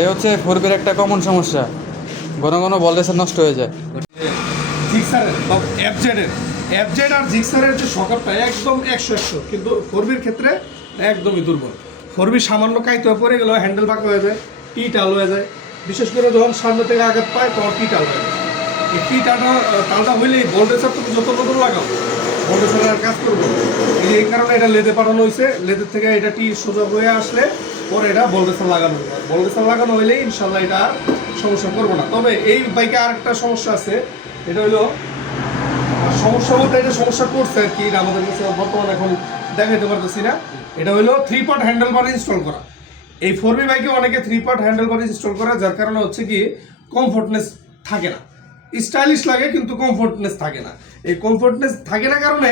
এই হচ্ছে ফোরবির একটা কমন সমস্যা, ঘন ঘন বলরেসার নষ্ট হয়ে যায়। জিক্সারের এফজেড আর জিক্সারের যে সকারটা একদম 100 কিন্তু ফোরবির ক্ষেত্রে একদমই দুর্বল। ফোরবি সামান্য কাইতে পড়ে গেলেও হ্যান্ডেল বাঁকা হয়ে যায়, টি টাল হয়ে যায়, বিশেষ করে যখন সামনে থেকে আঘাত পায় তখন টি টাল হয়ে যায়। এই টি টালটা হইলেই ভোল্টেজার তুমি যত নতুন লাগাও ভোল্টেজার আর কাজ করবো। এই কারণে এটা লেদে পাঠানো হয়েছে, লেদের থেকে এটা টি সোজা হয়ে আসলে পরে এটা ভোল্টেজার লাগানো হবে। ভোল্টেজার লাগানো হইলেই ইনশাল্লাহ এটা আর সমস্যা করবো না। তবে এই বাইকে আর একটা সমস্যা আছে, এটা হলো সমস্যা বলতে এটা সমস্যা করছে আর কি, এটা আমাদের কাছে বর্তমানে এখন দেখাইতে পারতেছি না। এটা হলো 3 পার্ট হ্যান্ডেল বার ইনস্টল করা। এই 4B বাইকে অনেকে 3 পার্ট হ্যান্ডেল বার ইনস্টল করা, যার কারণে হচ্ছে কি কমফোর্টনেস থাকে না। স্টাইলিশ লাগে কিন্তু কমফোর্টনেস থাকে না। এই কমফোর্টনেস থাকে না কারণে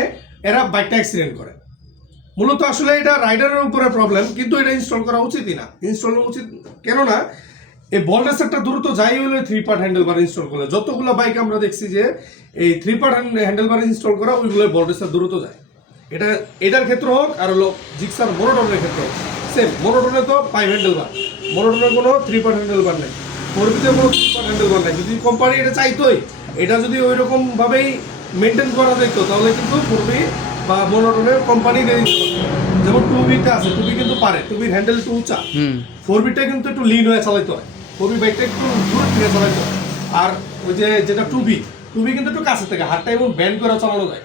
এরা বাইকটা অ্যাক্সিডেন্ট করে। মূলত আসলে এটা রাইডারের উপরে প্রবলেম, কিন্তু এটা ইনস্টল করা উচিতই না। ইনস্টল উচিত কেননা এই বল রেসারটা দ্রুত যাই হলো 3 পার্ট হ্যান্ডেল বার ইনস্টল করলে। যতগুলো বাইক আমরা দেখছি যে এই 3 পার্ট হ্যান্ডেল বার ইনস্টল করা, ওইগুলো বল রেসার দ্রুত যায়। এটার ক্ষেত্রে হোক আর হলো জিক্সার মোনোটনের ক্ষেত্রে হোক সেম। মোনোটনে তো 5 হ্যান্ডেল বার, মোনোটনের কোনো 3 পার্ট হ্যান্ডেল বার নেই, ফোরবিতে কোনো 3 পার্ট হ্যান্ডেল বার নেই। যদি কোম্পানি এটা চাইতোই, এটা যদি ওই রকমভাবেই মেনটেন করা যেত, তাহলে কিন্তু ফোরবি বা মোনোটনের কোম্পানি দিয়ে দিত। যেমন 2B-তে আছে, 2B কিন্তু পারে, 2B-র হ্যান্ডেল একটু উঁচা, 4B-টা কিন্তু একটু লিন হয়ে চালাইতে হয়, 4B বাইকটা একটু দূর থেকে চালাইতে হয়। আর ওই যেটা 2B কিন্তু একটু কাছে থেকে হাতটা এবং ব্যান্ড করে চালানো যায়,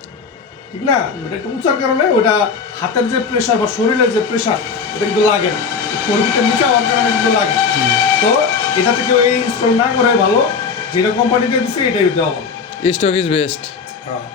ঠিক না? ওটা একটু উঁচার কারণে ওটা হাতের যে প্রেশার বা শরীরের যে প্রেশার ওটা কিন্তু লাগে না। 4B-টা নিচে হওয়ার কারণে কিন্তু লাগে। তো এটা থেকে ওই ইনস্টল না করাই ভালো, যেটা কোম্পানিতে দিচ্ছে এটাই দেওয়া ভালো। Stock is best. হ্যাঁ।